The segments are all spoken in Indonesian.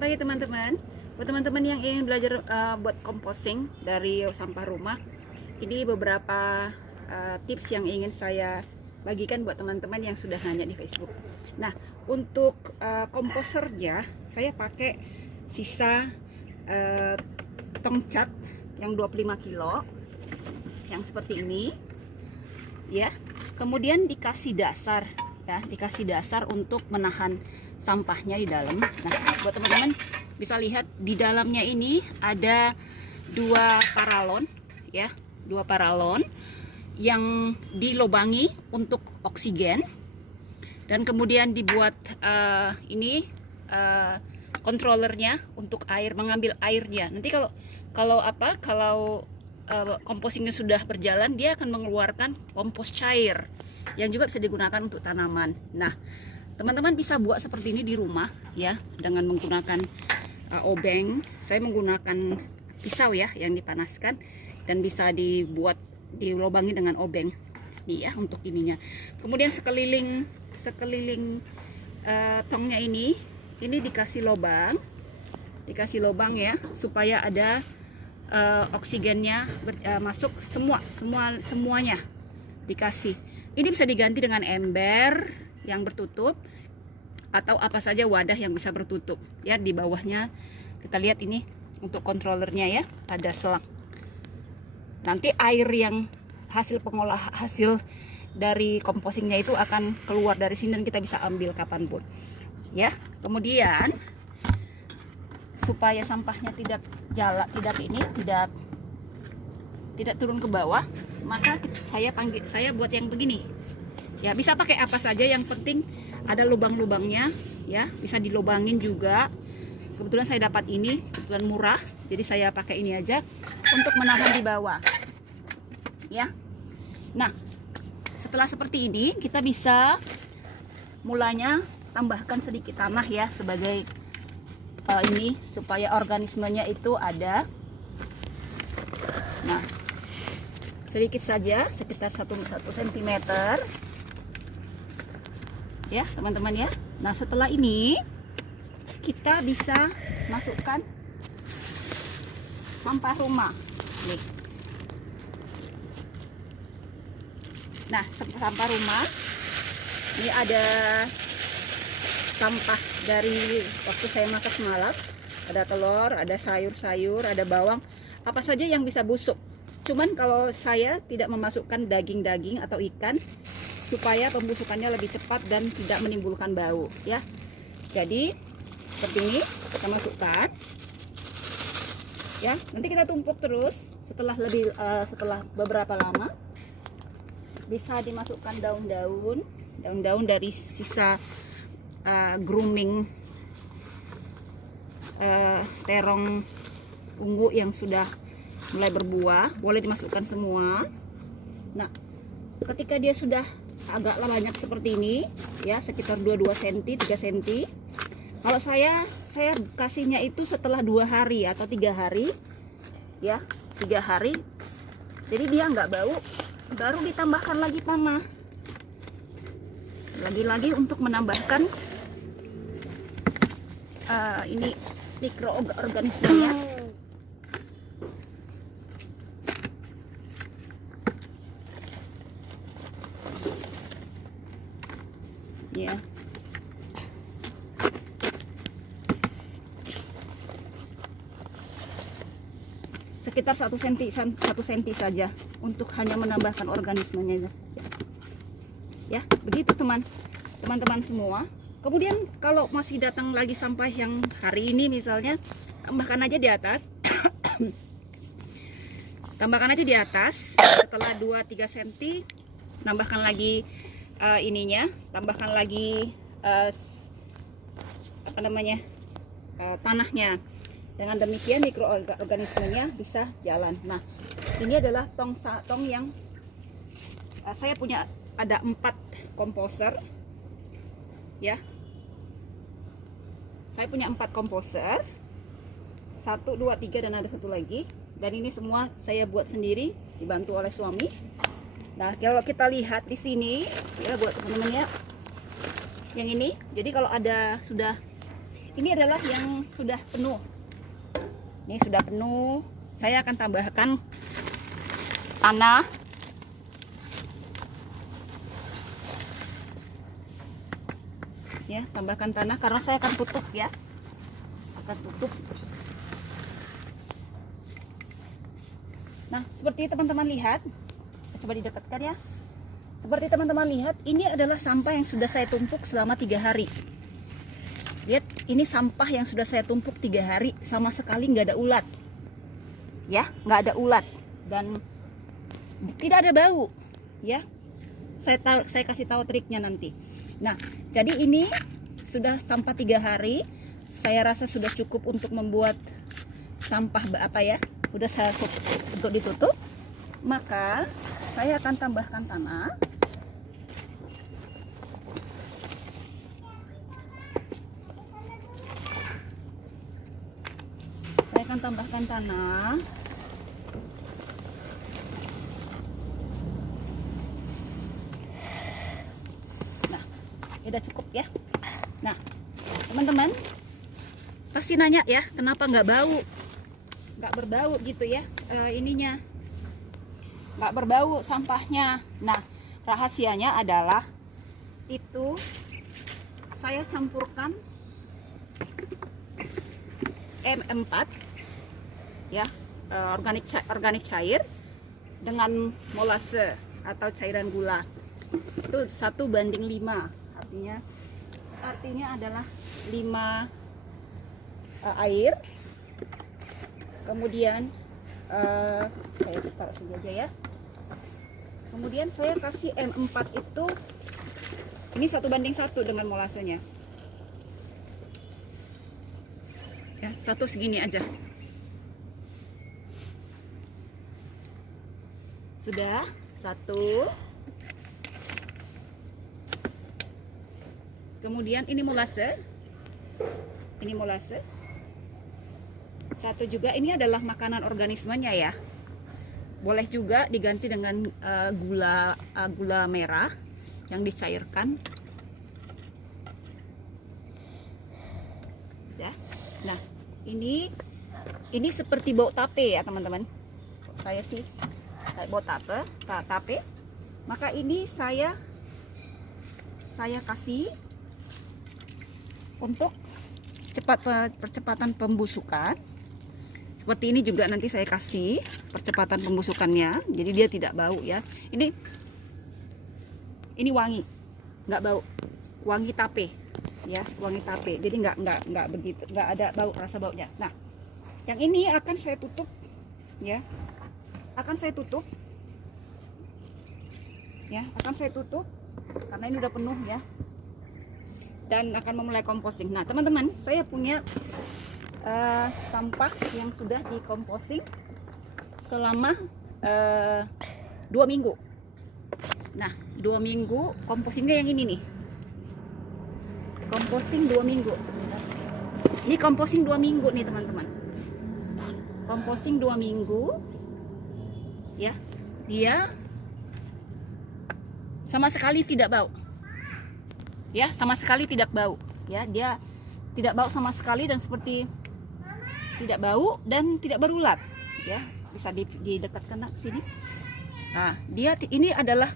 Bagi teman-teman, buat teman-teman yang ingin belajar buat composting dari sampah rumah, ini beberapa tips yang ingin saya bagikan buat teman-teman yang sudah nanya di Facebook. Nah, untuk komposernya saya pakai sisa tong cat yang 25 kilo yang seperti ini ya. Kemudian dikasih dasar ya, dikasih dasar untuk menahan sampahnya di dalam. Nah, buat teman-teman bisa lihat di dalamnya ini ada dua paralon ya, dua paralon yang dilobangi untuk oksigen, dan kemudian dibuat controllernya untuk air, mengambil airnya. Nanti kalau compostingnya sudah berjalan, dia akan mengeluarkan kompos cair yang juga bisa digunakan untuk tanaman. Nah, teman-teman bisa buat seperti ini di rumah ya, dengan menggunakan obeng. Saya menggunakan pisau ya yang dipanaskan, dan bisa dilobangi dengan obeng nih ya untuk ininya. Kemudian sekeliling tongnya ini dikasih lubang ya, supaya ada oksigennya masuk semuanya dikasih. Ini bisa diganti dengan ember yang bertutup atau apa saja wadah yang bisa bertutup ya. Di bawahnya kita lihat ini untuk controllernya ya, ada selang. Nanti air yang hasil dari compostingnya itu akan keluar dari sini dan kita bisa ambil kapanpun ya. Kemudian supaya sampahnya tidak turun ke bawah, maka saya buat yang begini ya. Bisa pakai apa saja, yang penting ada lubang-lubangnya ya, bisa dilubangin juga. Kebetulan saya dapat ini, kebetulan murah, jadi saya pakai ini aja untuk menahan di bawah ya. Nah, setelah seperti ini kita bisa mulanya tambahkan sedikit tanah ya, sebagai ini supaya organismenya itu ada. Nah, sedikit saja, sekitar 1 cm ya teman-teman ya. Nah, setelah ini kita bisa masukkan sampah rumah nih. Nah, sampah rumah ini ada sampah dari waktu saya masak semalam, ada telur, ada sayur-sayur, ada bawang, apa saja yang bisa busuk. Cuman kalau saya tidak memasukkan daging-daging atau ikan, supaya pembusukannya lebih cepat dan tidak menimbulkan bau ya. Jadi seperti ini kita masukkan ya. Nanti kita tumpuk terus. Setelah beberapa lama bisa dimasukkan daun-daun dari sisa grooming terong ungu yang sudah mulai berbuah, boleh dimasukkan semua. Nah, ketika dia sudah agak banyak seperti ini ya, sekitar 22 cm 3 cm, kalau saya kasihnya itu setelah 2 hari atau 3 hari ya, 3 hari, jadi dia nggak bau. Baru ditambahkan lagi tanah lagi untuk menambahkan ini mikroorganismenya ya. Sekitar 1 cm saja untuk hanya menambahkan organismenya ya. Begitu teman-teman semua. Kemudian kalau masih datang lagi sampah yang hari ini misalnya, tambahkan aja di atas. Tambahkan aja di atas. Setelah 2-3 cm, tambahkan lagi tambahkan lagi tanahnya. Dengan demikian mikroorganismenya bisa jalan. Nah, ini adalah tong yang saya punya, ada 4 komposer ya. Saya punya 4 komposer, 1, 2, 3 dan ada satu lagi. Dan ini semua saya buat sendiri, dibantu oleh suami. Nah, kalau kita lihat di sini ya buat teman-teman ya, yang ini, jadi kalau ada sudah Ini adalah yang sudah penuh. Ini sudah penuh. Saya akan tambahkan tanah. Ya, tambahkan tanah karena saya akan tutup ya. Akan tutup. Nah, seperti teman-teman lihat, coba didekatkan ya. Seperti teman-teman lihat, ini adalah sampah yang sudah saya tumpuk selama 3 hari. Lihat, ini sampah yang sudah saya tumpuk 3 hari, sama sekali nggak ada ulat. Ya, nggak ada ulat dan tidak ada bau. Ya, saya kasih tahu triknya nanti. Nah, jadi ini sudah sampah 3 hari. Saya rasa sudah cukup untuk membuat sampah apa ya? Udah saya untuk ditutup. Maka saya akan tambahkan tanah. Saya akan tambahkan tanah. Nah, udah cukup ya. Nah, teman-teman pasti nanya ya, kenapa nggak bau? Nggak berbau gitu ya, ininya nggak berbau sampahnya. Nah, rahasianya adalah itu saya campurkan M4 ya, organik cair dengan molase atau cairan gula. Itu 1:5, artinya adalah 5 air. Kemudian saya taruh sini aja ya. Kemudian saya kasih M4 itu, ini 1:1 dengan molasenya ya, 1 segini aja. Sudah 1. Kemudian ini molase, 1 juga. Ini adalah makanan organismenya ya. Boleh juga diganti dengan gula merah yang dicairkan. Ya. Nah, ini seperti bau tape ya teman-teman. Saya sih kayak bau tape. Maka ini saya kasih untuk percepatan pembusukan. Seperti ini juga nanti saya kasih percepatan pembusukannya, jadi dia tidak bau ya. Ini wangi, nggak bau, wangi tape ya, wangi tape. Jadi nggak begitu, nggak ada bau, rasa baunya. Nah, yang ini akan saya tutup ya, akan saya tutup karena ini udah penuh ya, dan akan memulai composting. Nah teman-teman, saya punya sampah yang sudah dikomposting selama 2 minggu. Nah, 2 minggu kompostingnya yang ini nih. Komposting 2 minggu sebentar. Ini komposting 2 minggu nih teman-teman. Komposting 2 minggu. Ya. Dia sama sekali tidak bau. Ya, sama sekali tidak bau. Ya, dia tidak bau sama sekali dan seperti tidak bau dan tidak berulat ya. Bisa didekatkan ke sini. Nah, ini adalah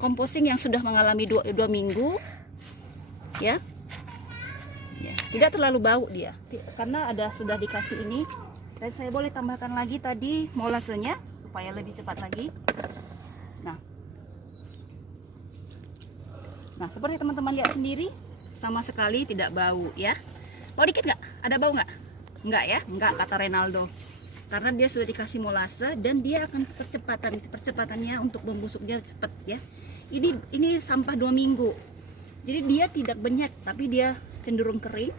composting yang sudah mengalami 2 minggu ya. Ya, tidak terlalu bau dia karena sudah dikasih ini. Dan saya boleh tambahkan lagi tadi molasenya supaya lebih cepat lagi. Nah, seperti teman-teman lihat sendiri, sama sekali tidak bau ya. Bau dikit nggak? Ada bau nggak? Enggak ya, enggak kata Renaldo. Karena dia sudah dikasih molase dan dia akan percepatannya untuk membusuknya cepat ya. Ini sampah 2 minggu. Jadi dia tidak banyak, tapi dia cenderung kering.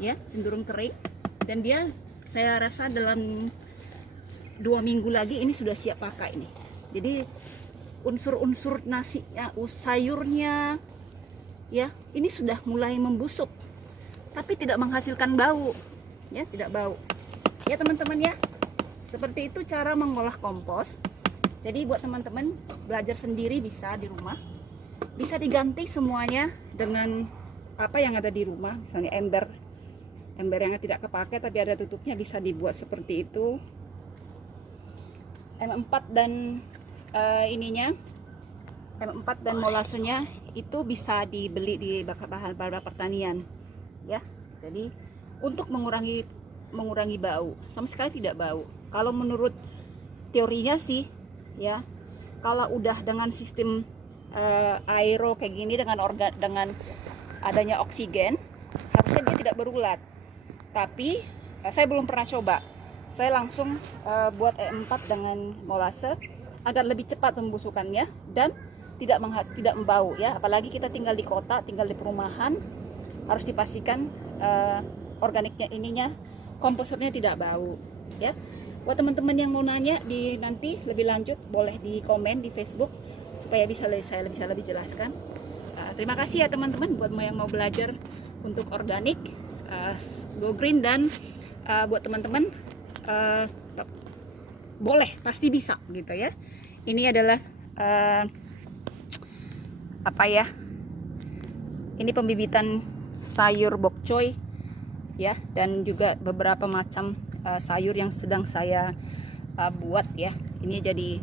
Ya, cenderung kering, dan dia saya rasa dalam 2 minggu lagi ini sudah siap pakai nih. Jadi unsur-unsur nasinya, sayurnya ya, ini sudah mulai membusuk. Tapi tidak menghasilkan bau. Ya, tidak bau ya teman-teman ya. Seperti itu cara mengolah kompos. Jadi buat teman-teman belajar sendiri bisa di rumah, bisa diganti semuanya dengan apa yang ada di rumah, misalnya ember yang tidak kepakai tapi ada tutupnya, bisa dibuat seperti itu. M4 dan M4 dan molasenya itu bisa dibeli di bahan pertanian ya. Jadi untuk mengurangi bau, sama sekali tidak bau. Kalau menurut teorinya sih ya, kalau udah dengan sistem aero kayak gini, dengan adanya oksigen, harusnya dia tidak berulat. Tapi saya belum pernah coba. Saya langsung buat E4 dengan molase agar lebih cepat pembusukannya dan tidak membau ya. Apalagi kita tinggal di kota, tinggal di perumahan, harus dipastikan organiknya komposernya tidak bau ya. Buat teman-teman yang mau nanya nanti lebih lanjut, boleh di komen di Facebook supaya saya bisa lebih jelaskan. Terima kasih ya teman-teman buat yang mau belajar untuk organik, go green, dan buat teman-teman boleh, pasti bisa gitu ya. Ini adalah ini pembibitan sayur bok choy ya, dan juga beberapa macam sayur yang sedang saya buat ya. Ini jadi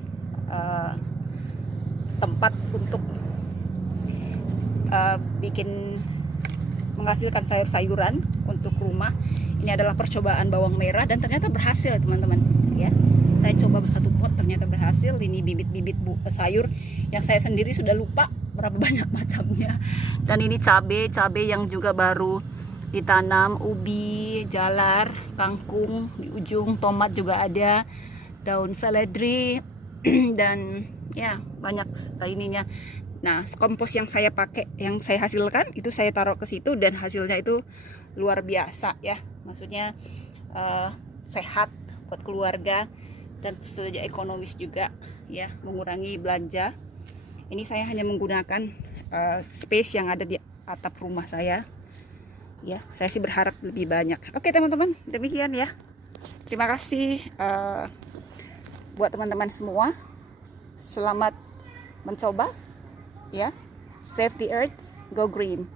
tempat untuk menghasilkan sayur-sayuran untuk rumah. Ini adalah percobaan bawang merah dan ternyata berhasil teman-teman ya. Saya coba satu pot, ternyata berhasil. Ini bibit-bibit sayur yang saya sendiri sudah lupa berapa banyak macamnya. Dan ini cabai yang juga baru ditanam, ubi, jalar, kangkung di ujung, tomat juga ada, daun seledri dan ya banyak ininya. Nah, kompos yang saya pakai, yang saya hasilkan itu saya taruh ke situ dan hasilnya itu luar biasa ya. Maksudnya sehat buat keluarga dan tentu ekonomis juga ya, mengurangi belanja. Ini saya hanya menggunakan space yang ada di atap rumah saya ya. Saya sih berharap lebih banyak. Oke teman-teman, demikian ya. Terima kasih buat teman-teman semua. Selamat mencoba ya. Save the earth, go green.